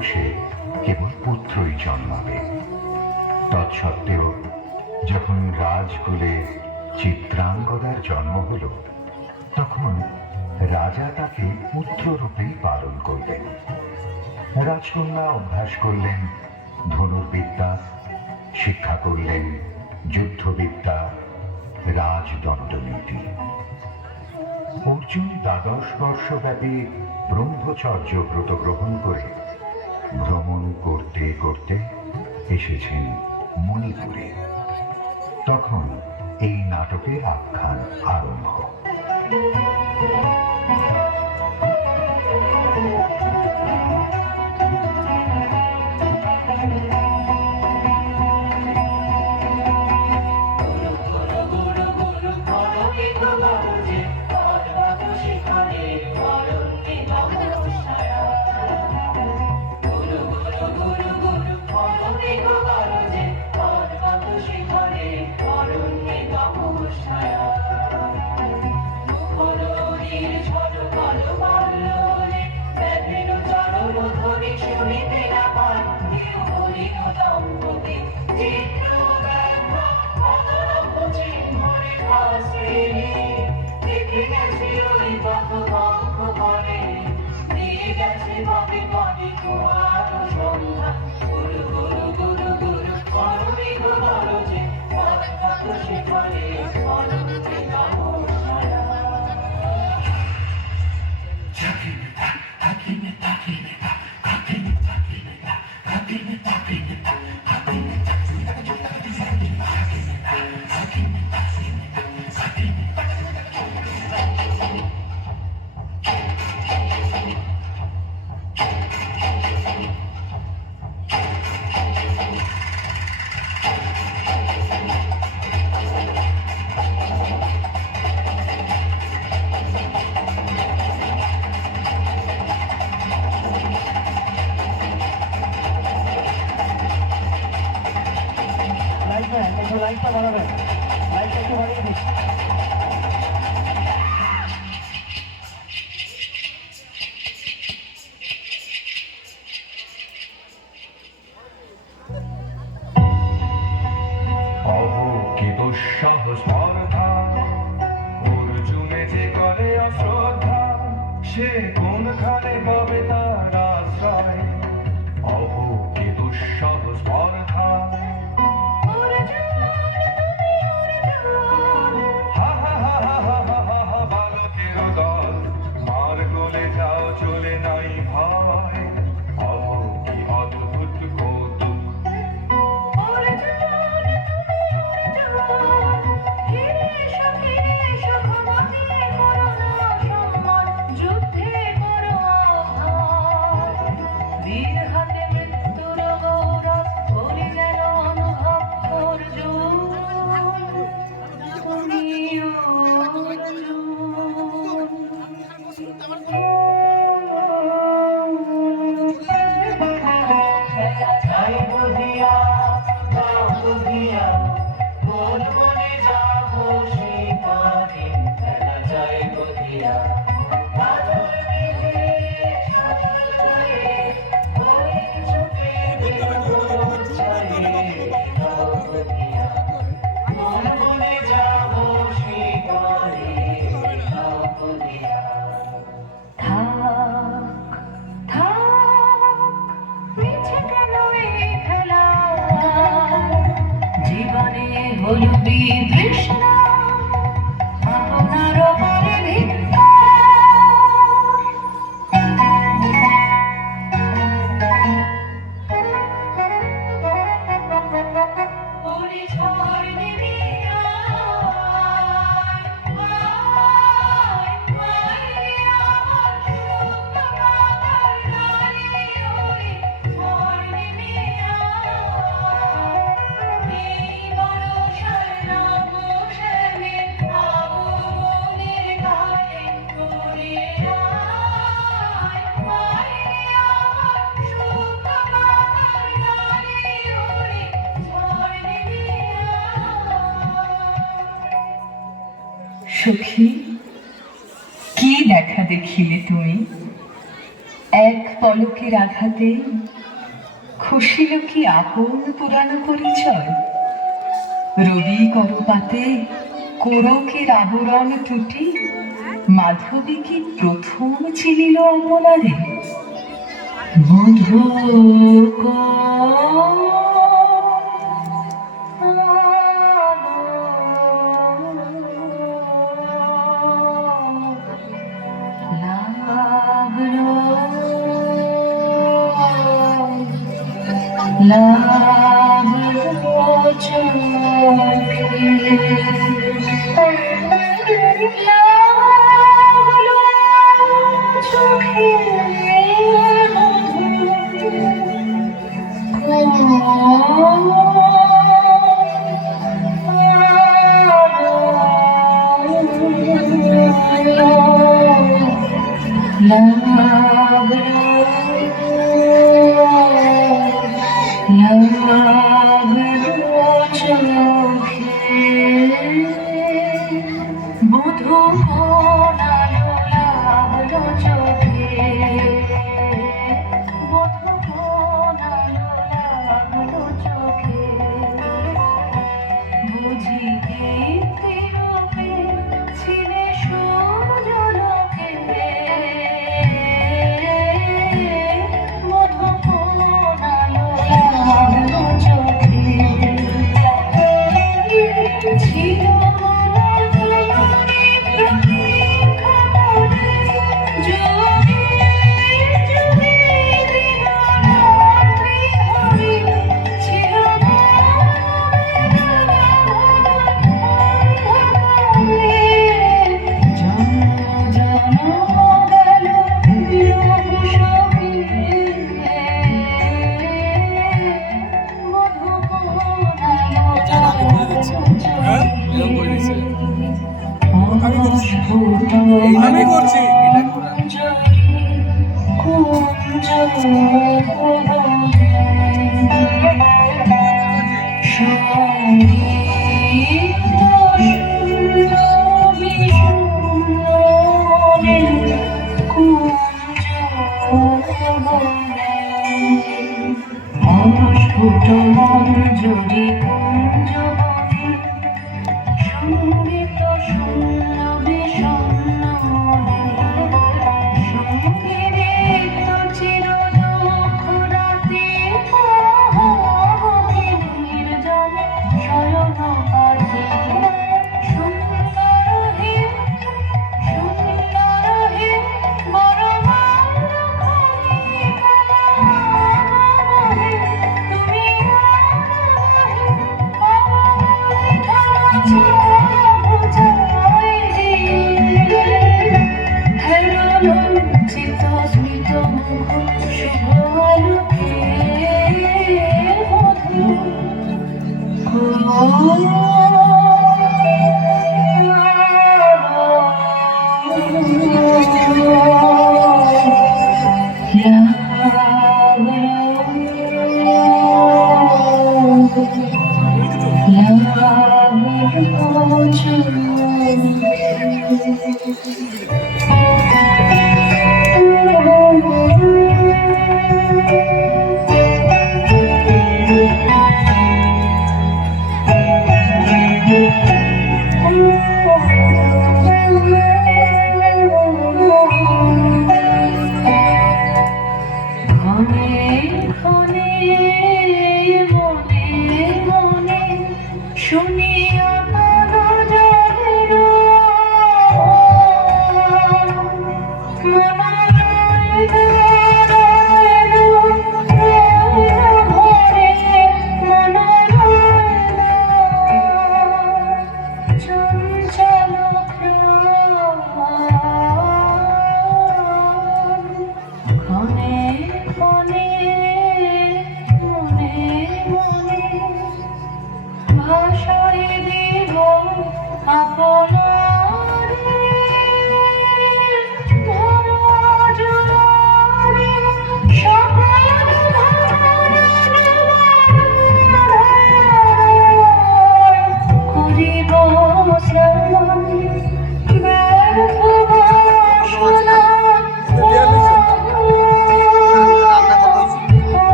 বংশে কেবল পুত্রই জন্মাবে। তৎসত্ত্বেও যখন রাজকুলে চিত্রাঙ্গদার জন্ম হল, তখন রাজা তাকে পুত্ররূপেই পালন করলেন। রাজকন্যা অভ্যাস করলেন ধনুর্বিদ্যা, শিক্ষা করলেন যুদ্ধবিদ্যা, রাজদণ্ডনীতি। অর্জুন 12 বর্ষব্যাপী ব্রহ্মচর্য ব্রত গ্রহণ করে ভ্রমণ করতে করতে এসেছেন মণিপুরে। তখন এই নাটকের আখ্যান আরম্ভ। লাইটটা বাড়াবেন, লাইটটা একটু বাড়িয়ে দিন। অহো কি দুঃসাহস স্পর্ধা, অর্জুনে যে করে অশ্রদ্ধা, সে কোনখানে পাবে তার আশ্রয়। অহো কি দুঃসাহস স্পর্ধা, বালকের দল মার গলে যাও, চলে নাই ভয়। অহো কি অদ্ভুত কৌতুক, সখী, কি দেখা দেখিলে তুমি? এক পলকের আঘাতে খুশিল কি আপন পুরানো পরিচয়, রবি করপাতে কোরকের আবরণ টুটি মাধবী কি প্রথম চিনিল অপরাধে। বধূ আমি করছি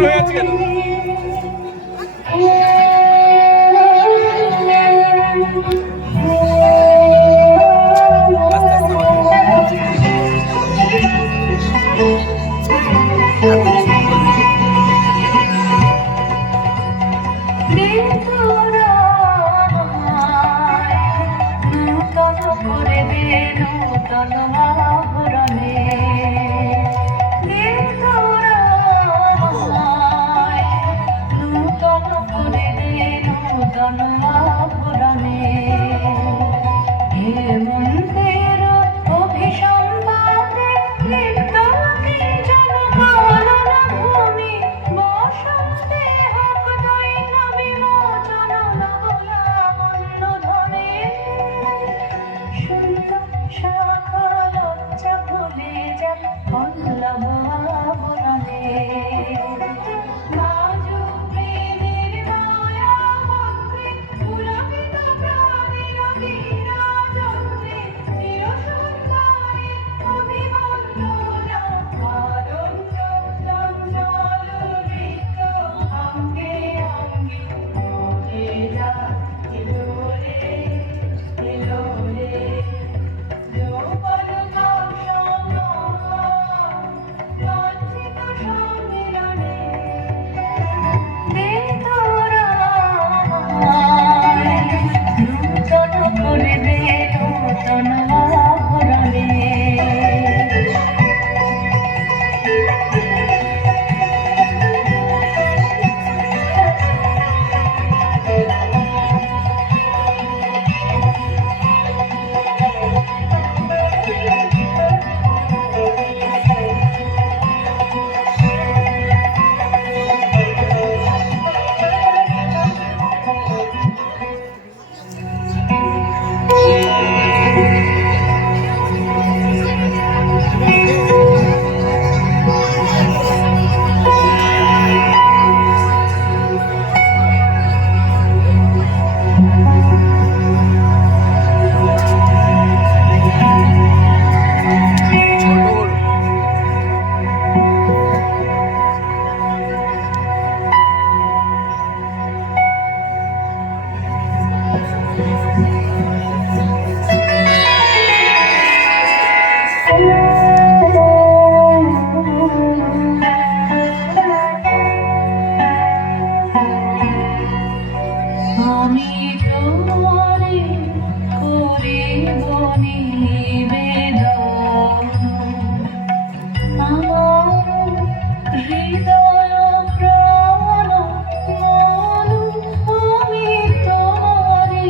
হয়ে আছে কেন? আস্তে আস্তে হেমন্তের অভিসম্পাদে লিপ্ত ভূমি বসন্তে হোক দৈন বিমোচন নবলাবণ্য ধনে সুন্দর শাখা লজ্জা ভুলে যাক পল্লব আবরণে লাজু প্রেমের মায়া মন্ত্রে পুলকিত প্রাণের বিরাজন্ত্রে চিরসুন্দরী অভিবন্দনা আরণ্য চঞ্চল বৃত্ত অঙ্গে অঙ্গে মনে যায় এলো রে এলো রে যৌবন কামনা লাঞ্ছিত সম্মিলনে নূতন করে দে নূতন আভরণে আমি তোরে করিব নিবেদন আমার হৃদয় প্রাণ মন আমি তোরে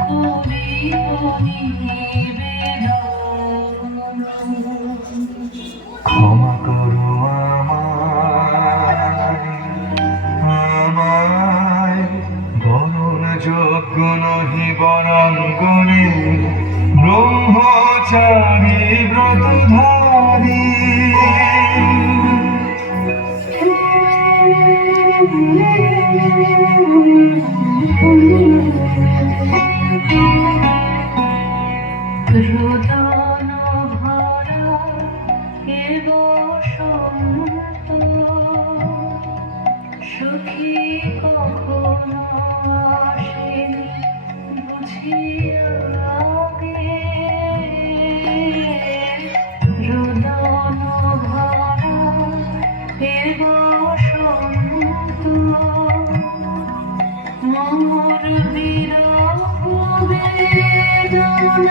করিব নিবেদন ক্ষমা করো আমায় বরণ যোগ্য নহি বরাঙ্গনে ব্রহ্মচারী ব্রতধারী রোদন ভরা হে বসন্ত সুখী কখনো আসেনি বুঝিয়া গে রোদন ভরা হে বসন্ত মোর বিরহ বেদনা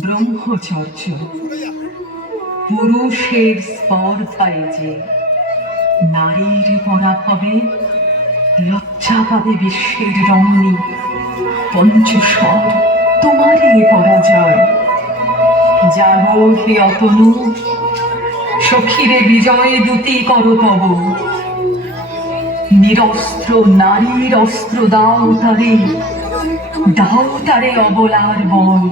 ব্রহ্মচর্য পুরুষের স্পর্ধায় যে নারীর পরাভবে লজ্জা পাবে বিশ্বের রমণী পঞ্চস্বর তোমারই পরাজয় জাগো হে অতনু সখীরে বিজয় দূতি করো তব নিরস্ত্র নারীর অস্ত্র দাও তারে অবলার বল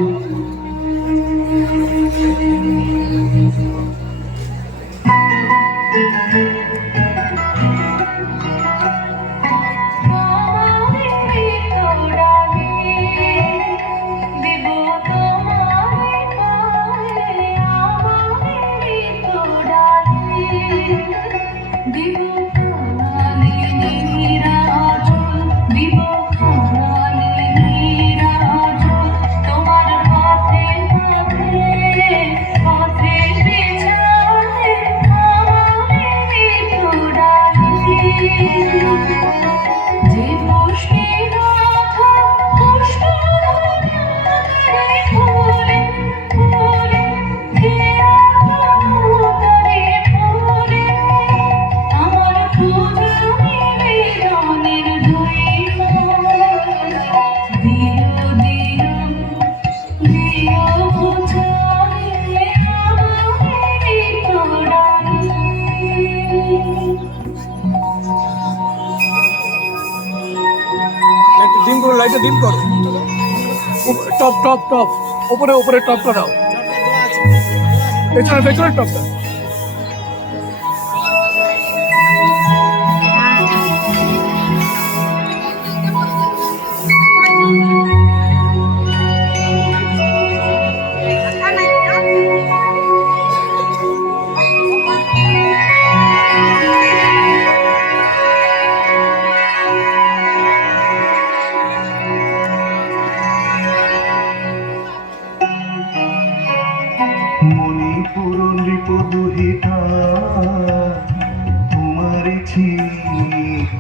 ডিম করো, লাইটে ডিম করো। টপ টপ টপ, উপরে উপরে টপটা দাও, পেছনে পেছনে টপটা। মণিপুর নৃপদুহিতা তোমার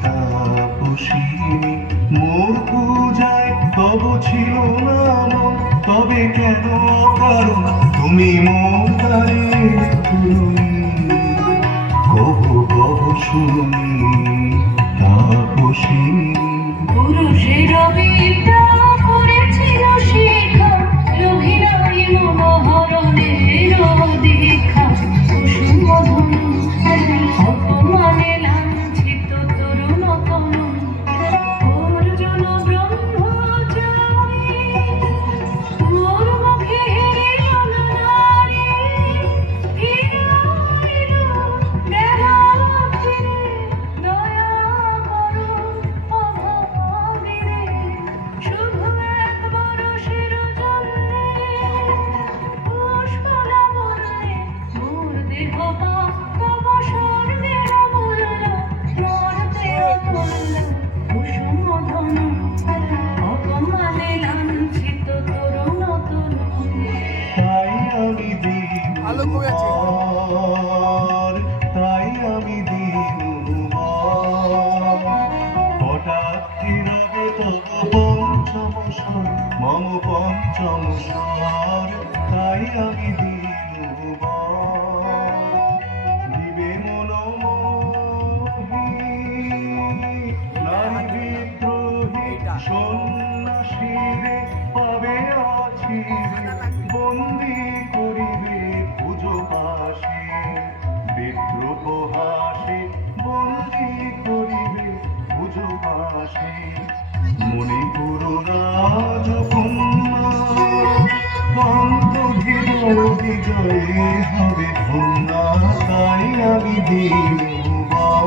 তাপসিনী মোর পূজায় তব ছিল না মন, তবে কেন কারণ তুমি মোর তারে কহ কহ শুনি তাপসিনী। পুরুষের বিদ্যা করেছিল শিখা, লোভিরাই মনোহরণের দীক্ষা। কুসুম ধনু অপমানে লাঞ্ছিত তরুণ তনু, অর্জুন ব্রহ্মচারী মোর মুখে হেরিল নারী। ফিরাইল দেহা ফিরে, দয়া করো অভাগীরে। শুধু একবার শিরোজলে পুষ্পলা বললে, মোর দেহ তব স্বর্গের মূল্য, মোর দেহ মূল্য। কুসুম ধনু অপমানে লাঞ্ছিত তরুণ তনু। তাই আমি আলো কমে আছে। দিনুবার, তাই আমি দিনুবার। হঠাৎ নীরবে তব পঞ্চম স্বর, মম পঞ্চম স্বর, তাই আমি দিনুবার। দিবে মনোমোহী নারী বিদ্রোহী সন্ন্যাসীরে পাবে আছি বন্দি করিবে পুজো পাশে। বিদ্রোহ হাসে বন্দি করিবে পুজো পাশে। মণিপুর রাজকন্যা কান্ত ধীর বিজয়ে হবে ধন্যা, তাই আমি দিনুবার।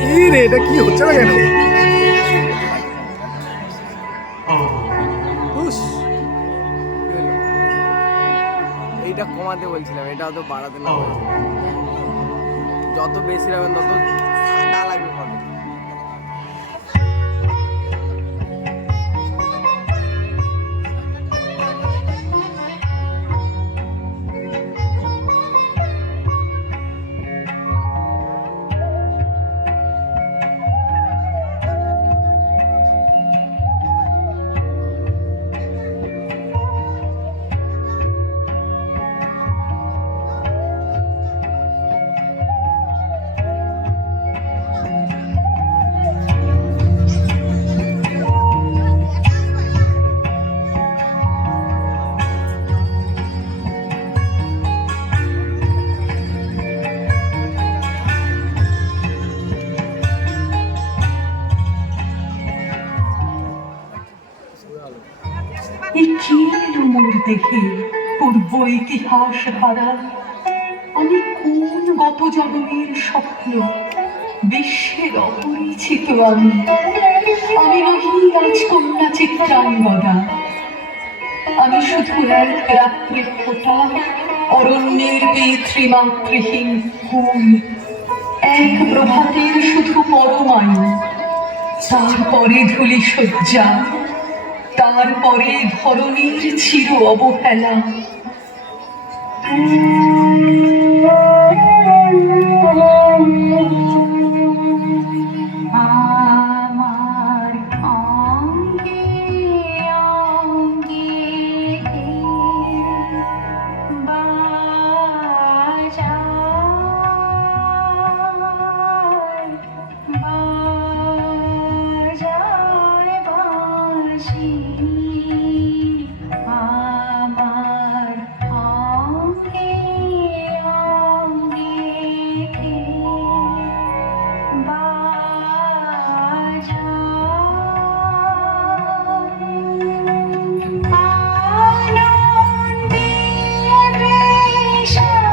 কি রে, এটা কি হচ্ছে না কেন? উস, এইটা কমাতে বলছিলাম, এটা অত বাড়াতে না বলছিলাম। যত বেশি রাখবেন তত ঠান্ডা লাগবে ফটো। দেহে পূর্ব ইতিহাস হারা, আমি কোন গত জন্মের স্বপ্ন, বিশ্বের অপরিচিত আমি নহি রাজকন্যা চিত্রাঙ্গদা, আমি শুধু এক রাত্রি ফোঁটা অরণ্যের পিতৃমাতৃহীন ফুল, এক প্রভাতের শুধু পরমায়ু, তারপরে ধূলি শয্যা, তারপরে ধরণীর চির অবহেলা। আমার অঙ্গে অঙ্গে বাজায় বাঁশি, আমার অঙ্গে অঙ্গে আনন্দে বিষাদে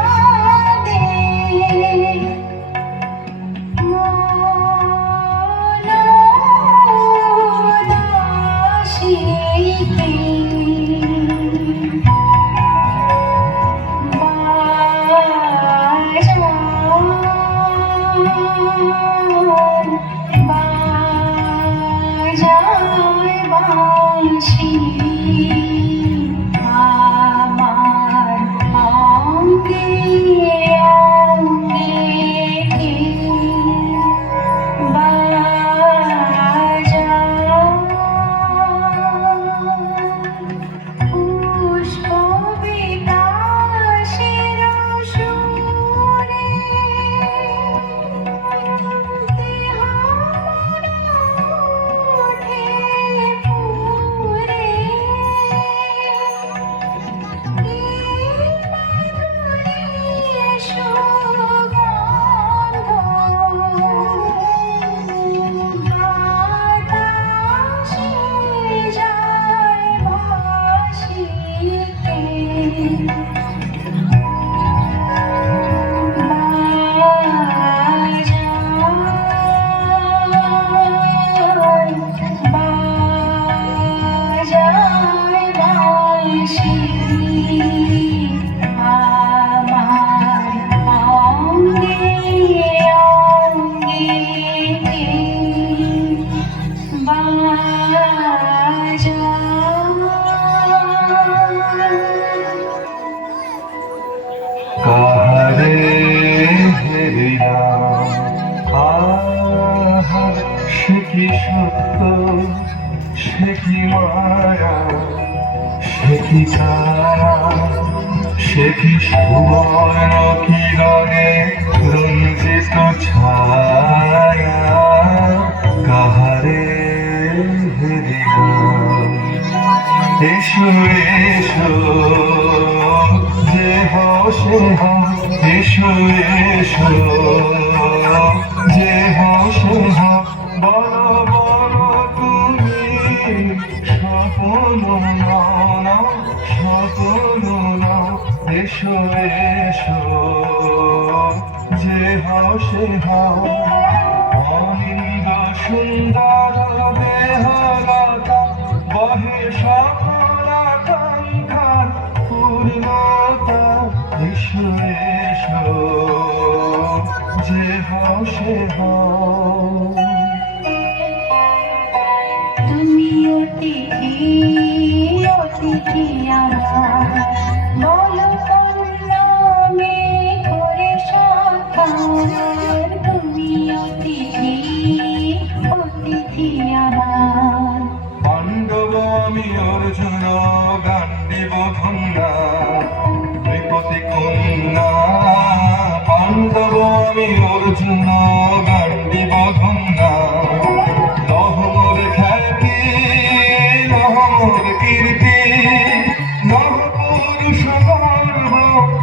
মন উদাসীতে বাজায় বাঁশি, আমার অঙ্গে অঙ্গে পুষ্প বিকাশের সুরে দেহ ওঠে পুরে, কাহারে হেরিলাম আহা, সে কি সত্য, সে কি মায়া, সে কি কায়া, সে কি সুবর্ণ কিরণে রঞ্জিত ছায়া, কাহারে হেরিলাম। এসো এসো যে হও সে হও, এসো এসো যে হও সে হও, বলো বলো তুমি স্বপ্ন নাও, স্বপ্ন নাও, এসো এসো যে হও সে হও, অনিন্দ সুন্দর দেহলতা বহে সকল আকাঙ্ক্ষার পূর্ণতা, এসো এসো যে হও সে হও। তুমি অতিথি অতিথি আমার, বলো নামে করে সৎকার, তুমি অতিথি অতিথি আমার। পাণ্ডব আমি অর্জুন গান্ডীব ভঙ্গা নৃপতি কন্যা, পাণ্ডব আমি অর্জুন গান্ডীব ভঙ্গা, লহমর খ্যাতি লহমর কীর্তি, লহ পুরুষ গর্ব,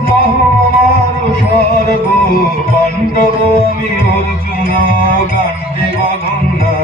লহ আমার সর্ব, পাণ্ডব আমি অর্জুন গান্ডীব ভঙ্গা।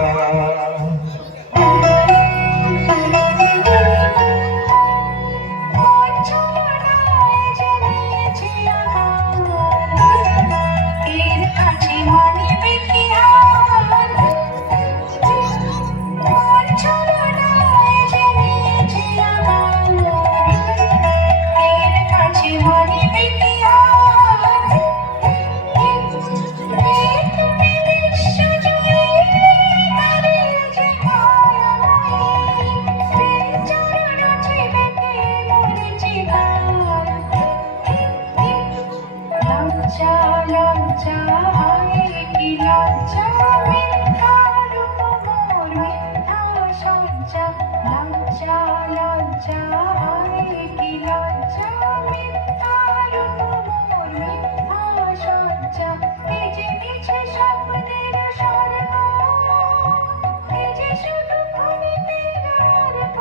লজ্জা হায় কি লজ্জা মিথ্যা রূপ মোর মিথ্যা সজ্জা লজ্জা লজ্জা হায় কি লজ্জা মিথ্যা রূপ মোর মিথ্যা সজ্জা এই যে মিছে স্বপ্নের স্বর্গ এই যে শুধু ক্ষণিকের গর্ব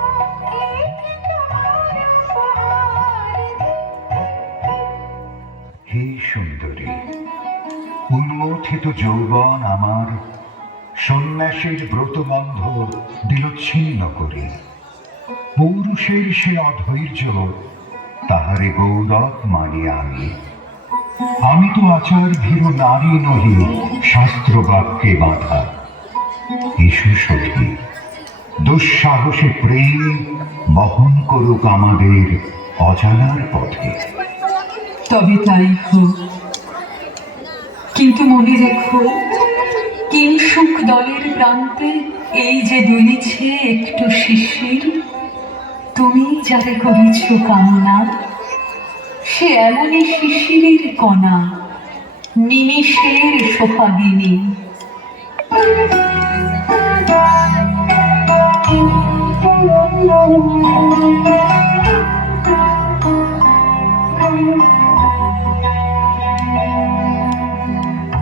এই কি তোমার উপহার হে সুন্দরী, উন্মোচিত যৌবন আমার সন্ন্যাসীর ব্রতবন্ধ দিল ছিন্ন করে। পৌরুষের সে অধৈর্য তাহারে গৌরব মানি আমি। আমি তো আচার ভীরু নারী নহি, শাস্ত্র বাক্যে বাঁধা। এসো সখী, দুঃসাহসে প্রেম বহন করুক আমাদের অজানার পথে। তবে তাই হোক, কিন্তু মনে রেখো কিংসুক দলের প্রান্তে এই যে দুলিছে একটু শিশির, তুমি যারে করেছ কান্না সে এমনই শিশিরের কণা, নিমিষের সোহাগিনী।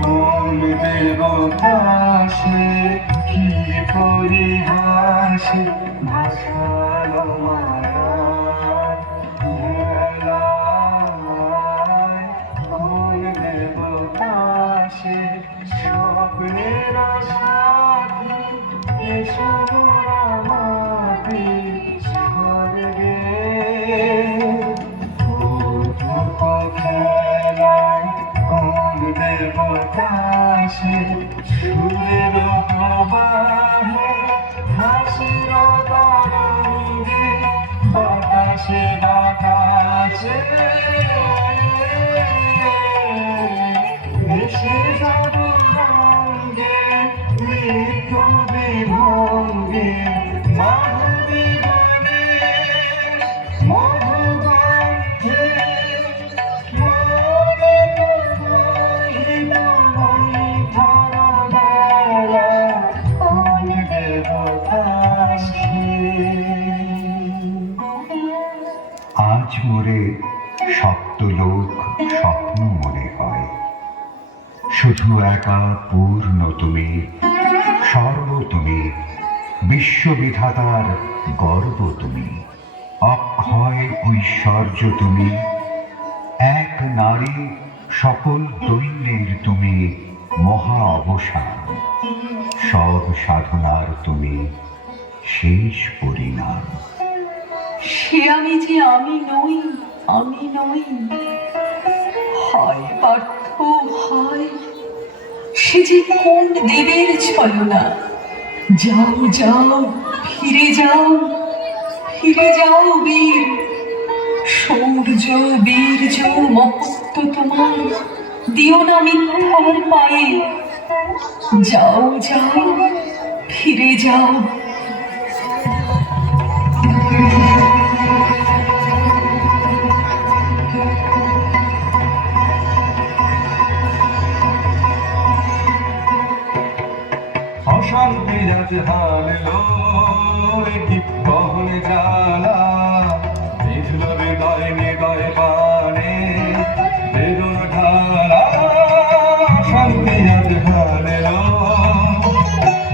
কোন দেবতাসে কি পরিহাসে ভাসালো মায়ার ভেলায়। কোন দেবতাসে স্বপ্নের সাথী এসো আমাকে স্বর্গে খেলায়। কোন দেবতাসে সুরের প্রবাহে হাসির তরঙ্গে বাতাসে বাতাসে ভেসে যাব রঙ্গে মৃত্যু বিভঙ্গে মাধবী বনে মধুগন্ধে মরে মোহিত মন্থর বেলা। কোন দেবতাসে আজ মোরে সপ্তলোক স্বপ্ন মনে হয়, শুধু একা পূর্ণ তুমি, সর্ব তুমি, বিশ্ববিধাতার গর্ব তুমি, অক্ষয় ঐশ্বর্য তুমি, এক নারী সকল দৈন্যের তুমি মহা অবসান, সব সাধনার তুমি শেষ পরিণাম। সে আমি যে আমি নই, আমি নই, হয় পার্থ হয় সে যে কোন দেবের ছলনা। যাও যাও, ফিরে যাও, ফিরে যাও বীর, শৌর্য বীর্য মহত্ব তোমার দিও না মিথ্যার পায়ে। যাও যাও, ফিরে যাও। অশান্তি আজ হারলো একটি গহন জ্বালা, বিধল হৃদয় হৃদয় বাণে বেদন ঢালা। অশান্তি আজ হারলো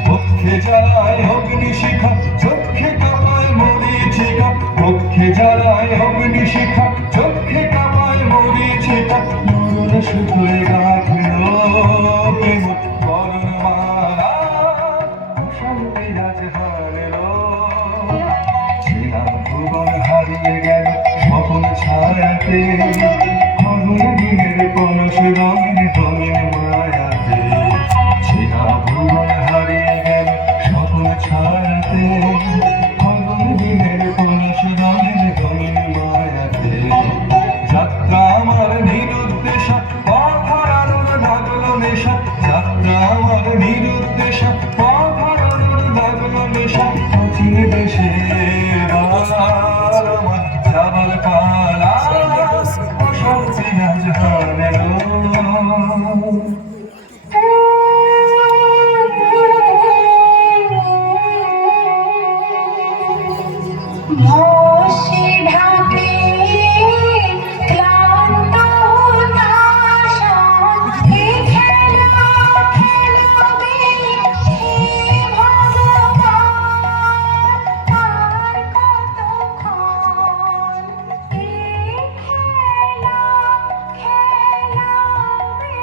পক্ষে জ্বালায় অগ্নিশিখা, চক্ষে কাঁপায় মরীচিকা, পক্ষে জ্বালায় অগ্নিশিখা, চক্ষে কাঁপায় মরীচিকা। মরণ শুধুই গাঁথলো প্রেম বরণমালা। অশান্তি আজ হারলো ছিলাম ভুবন হারিয়ে গেল স্বপন ছায়াতে, ফাগুন দিনের কলস রঙের রঙিন মায়াতে। ছিলাম ভুবন হারিয়ে গেল স্বপন ছায়াতে, ফাগুন দিনের কলস রঙের রঙিন মায়াতে। যাত্রা আমার নিরুদ্দেশা, পথ হারানোর লাগলো নেশা। যাত্রা আমার নিরুদ্দেশা, পথ হারানোর লাগলো নেশা। অচিন দেশে এবার আমার যাবার পালা। অশান্তি আজ হারলো ভস্মে ঢাকে ক্লান্ত হতাশা, এ খেলা খেলাবে হে ভগবান, আর কতক্ষণ এ খেলা খেলাবে,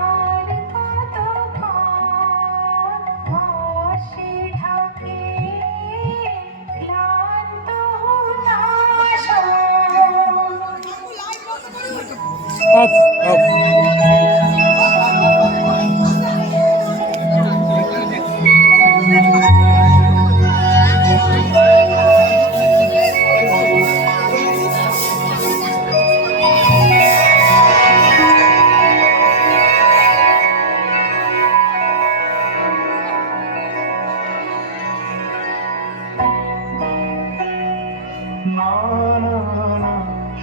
আর কতক্ষণ ভস্মে ঢাকে ক্লান্ত হতাশা। অফ অফ না না না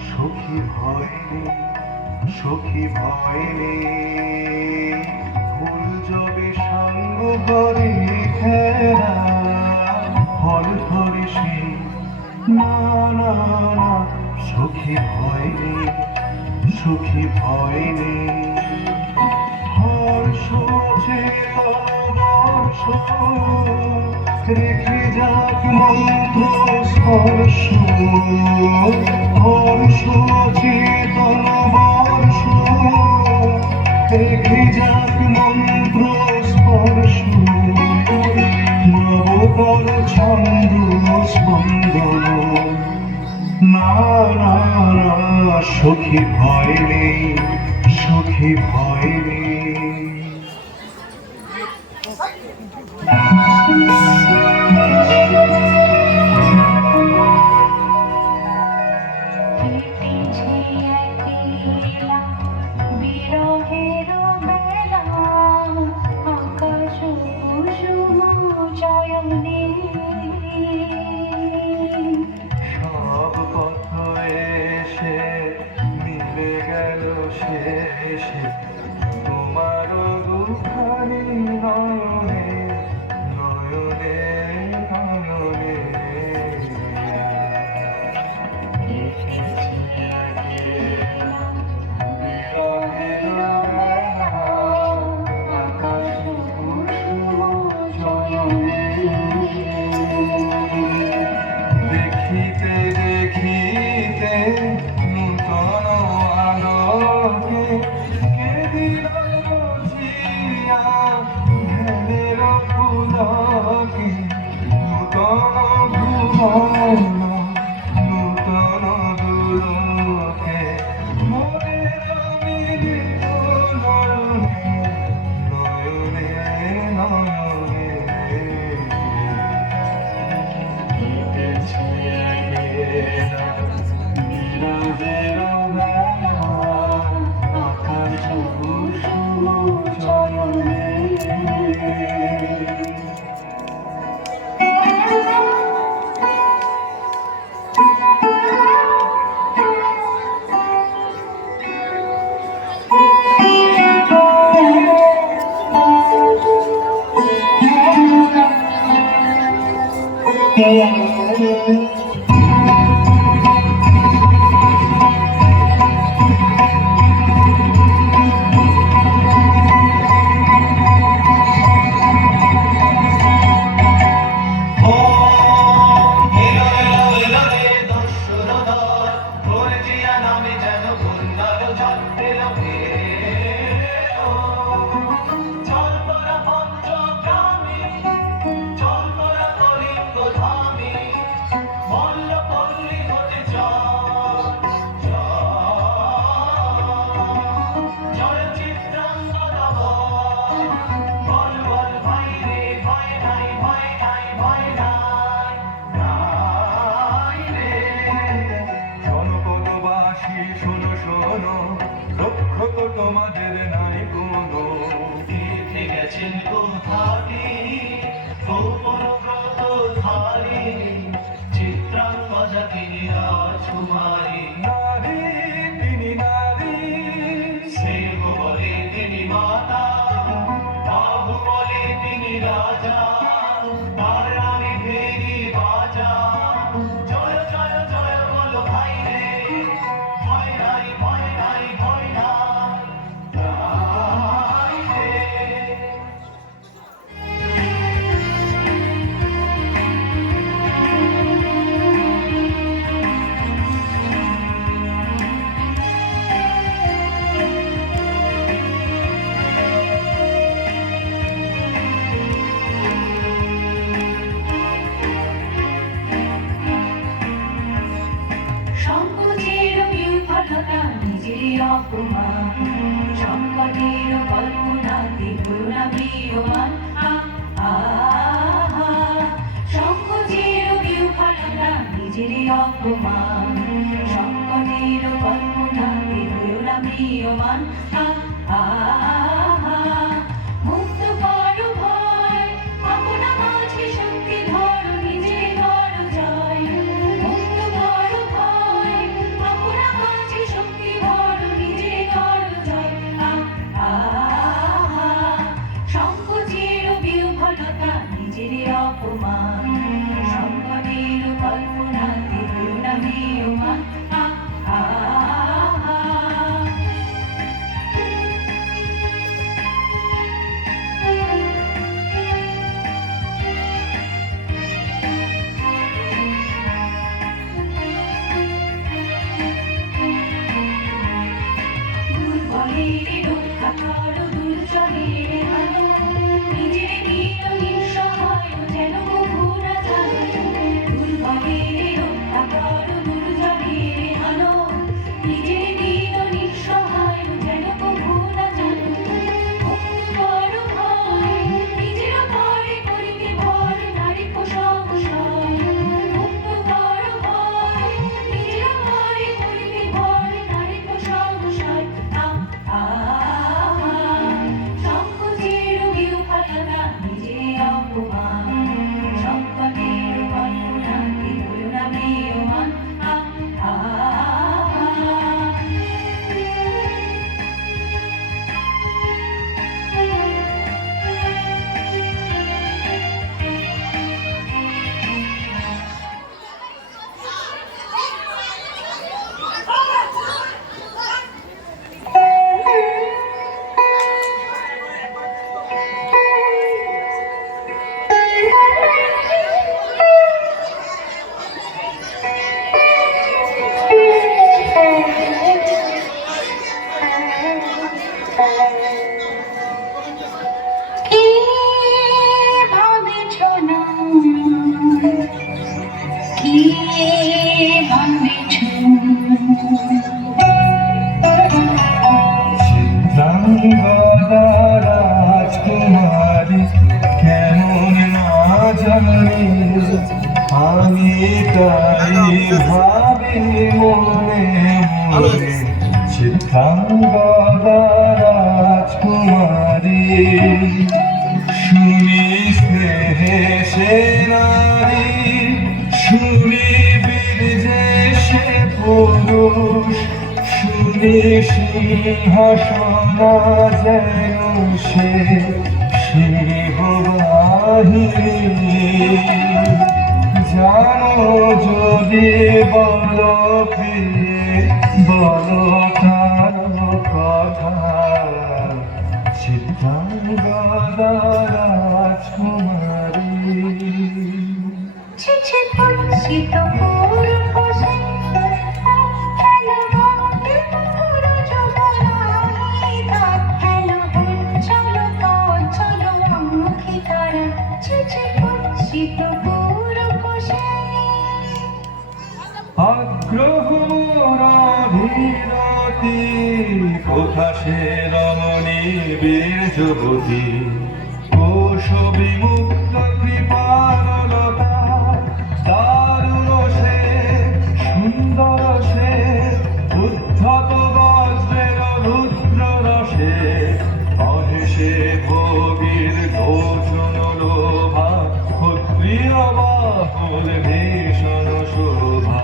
সখী ভয় নেই, সখী ভয় নেই, ফুল যবে সাঙ্গ করে খেলা ফল ধরে সে। না না না সখী ভয় নেই, সখী ভয় নেই, হর্ষ বর্ষ রেখে যাক মন্ত্র স্পর্শ, হর্ষ চেতন বর্ষ রেখে যাক মন্ত্র স্পর্শ, নবতর ছন্দ স্পন্দন। না না না সখী ভয় নেই, সখী ভয় নেই। কেটেছে একলা বিরহের বেলা, আকাশ কুসুম চয়নে। সব পথ এসে মিলে গেল শেষে তোমার দুখানি নয়নে, নয়নে নয়নে। কেটেছে একলা বিরহের বেলা, আকাশ কুসুম চয়নে। দেখিতে দেখিতে নূতন আলোকে কে দিল বুঝিয়া ধ্যানের পুলকে, নূতন ভুবন নূতন দুলোকে মোদের মিলিত নয়নে, নয়নে নয়নে। কেটেছে একলা বিরহের বেলা, আকাশ কুসুম চয়নে। শোনো শোনো শোনো, লক্ষ্য তো তোমার মান মুক্ত করো ভয় আপনা মাঝে শক্তি ধরো নিজে ধরো জয় মুক্ত করো ভয় আপনা মাঝে শক্তি ধরো নিজে ধরো জয় সংকোচের বিহ্বলতা নিজের অপমান সংকটের কল্পনাতে করুণা মেয়মান দুর্বলের রক্ষা করো দুর্জনের আলো নিজের দীন নিঃসহায় যেন কভু না জানো দুর্বলের রক্ষা করো দুর্জনের আলো নিজের দীন নিঃসহায় যেন কভু না জানো মুক্ত করো ভয় নিজের পরে করিতে ভর নারী সংশয় মুক্ত করো ভয় নিজের পরে করিতে ভর নারী সংশয় সংকোচের বিহ্বলতা নিজে অপমান সংকটের কল্পনাতে করুণা মেয়মান কি ভাবেছ না কি ভাবেছ চিত্রাঙ্গদা রাজকুমারী কেমন না জানি আমি তাই ভাবি মনে মনে চিত্রাঙ্গদা রাজকুমারী শুনি স্নেহে সে নারী শুনি বীর্যে সে পুরুষ শুনি সিংহাসনা যেন সে সিংহবাহিনী জানো যদি বলো প্রিয়ে বলো তার কথা চিত্রাঙ্গদা রাজকুমারী ছিছে পরিচিত পুরুষে কেন ভাবতে পুরো যৌবনাই দাঁত কেন চলো তো চলো মুখী তারা ছিছে পরিচিত পুরুষে আগ্রহ রাধীরতি কোথা সে রমণী বীর যুবতী কোশ বিমুক্ত কৃপালতা দারুণ সে সুন্দর সে উদ্ধত বজ্রের রুদ্র রসে অহেসে ভোগীর গোচন লোভা ক্ষত্রিয় বাহুল ভীষণ শোভা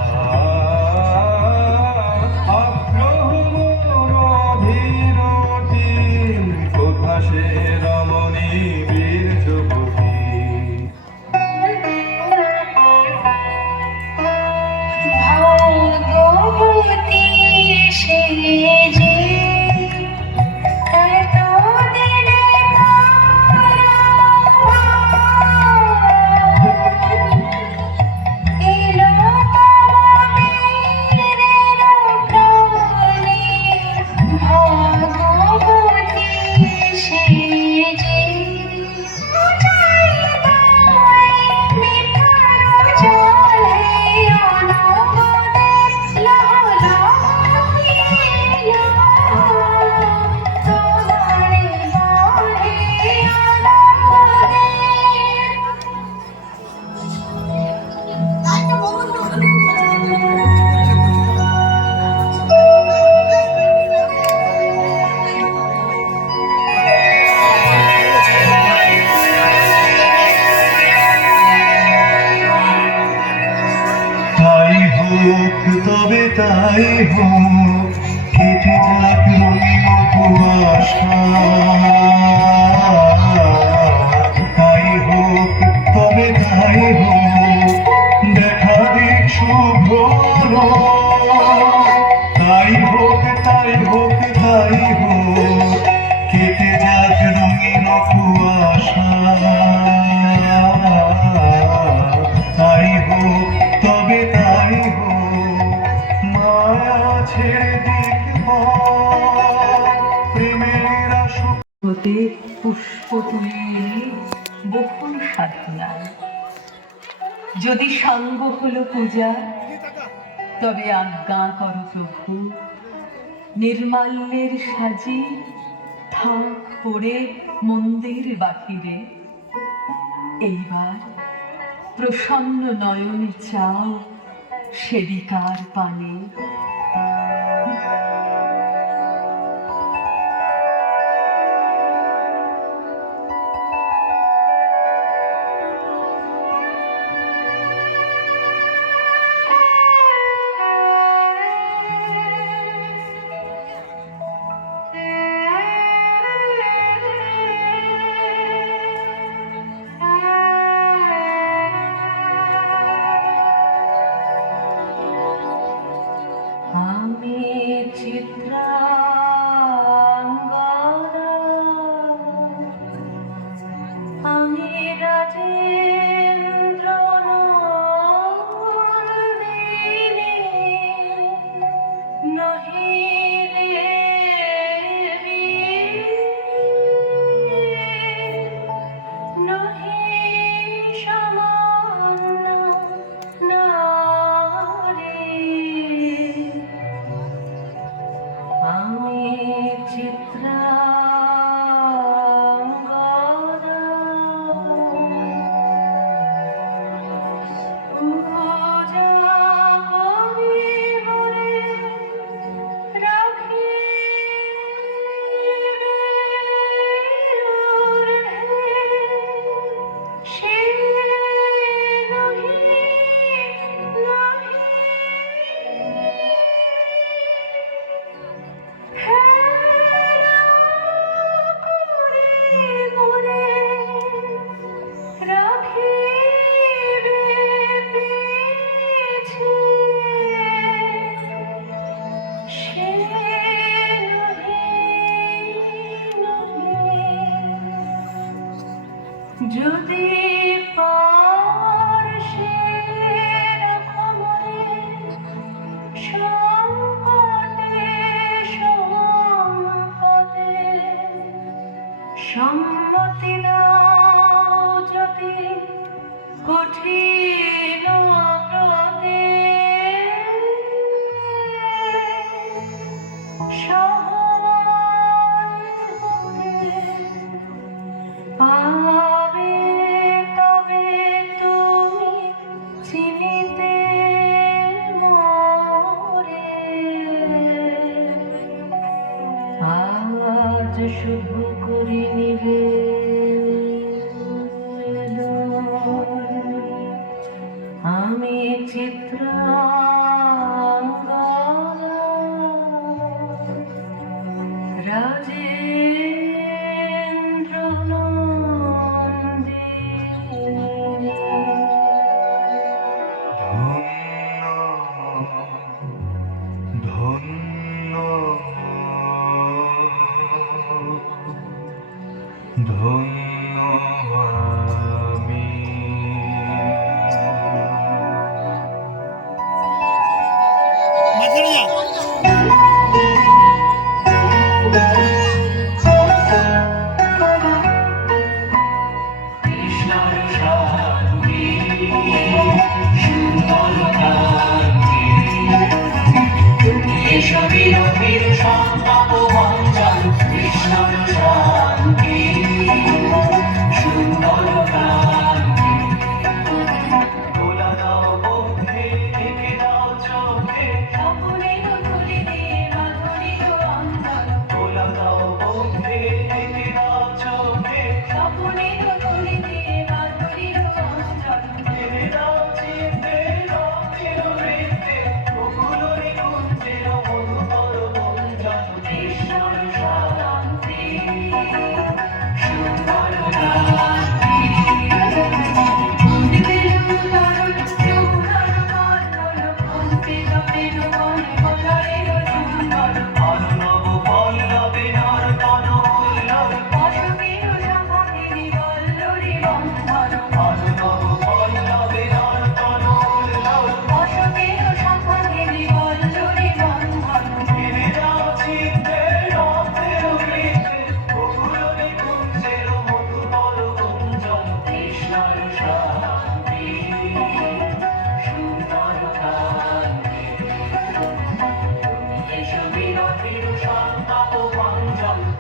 কোথা সে রমণী বীর যুবতী তাই হোক, কেটে যাক রঙিন কুয়াশা। তাই হোক, তবে তাই হোক, দেখা দিক শুভ আলো। তাই হোক, তাই হোক, তাই হোক, কেটে যাক রঙিন কুয়াশা। তাই হোক, তবে তাই হোক, মায়া ছেড়ে দিক পথ, প্রেমের আসুক। হতে পুষ্প তুলে এনে বহুল সাধনায় যদি সাঙ্গ হলো পূজা, তবে আজ্ঞা করো প্রভু, নির্মাল্যের সাজি থাক পড়ে মন্দির বাহিরে। এইবার প্রসন্ন নয়নে চাও সেবিকার পানে। আমি চিত্রাঙ্গদা, আমি রাজেন্দ্র নন্দিনী, নহি দেবী, নহি সামান্য নারী। আমি চিত্রাঙ্গদা, পূজা করি মোরে রাখিবে ঊর্ধ্বে, সে নহি নহি যদি পার্শ্বের খবরে সংকটে সম্পদে সম্মতি দাও, যদি কঠিন অপরাধে সহায় হতে পাবে, তবে তুমি চিনিতে মোরে। আজ শুধু করি নিবেদন, আমি চিত্রাঙ্গদা, রাজেন্দ্র নন্দিনী। ধন্য ধন্য আমি। সন্তাপ বঞ্চন কৃষ্ণর শান্তি।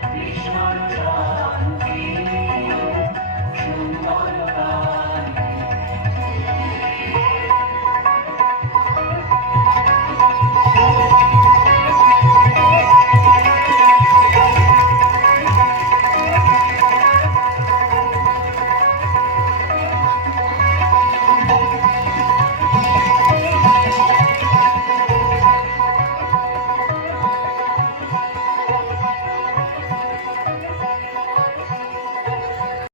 কৃষ্ণর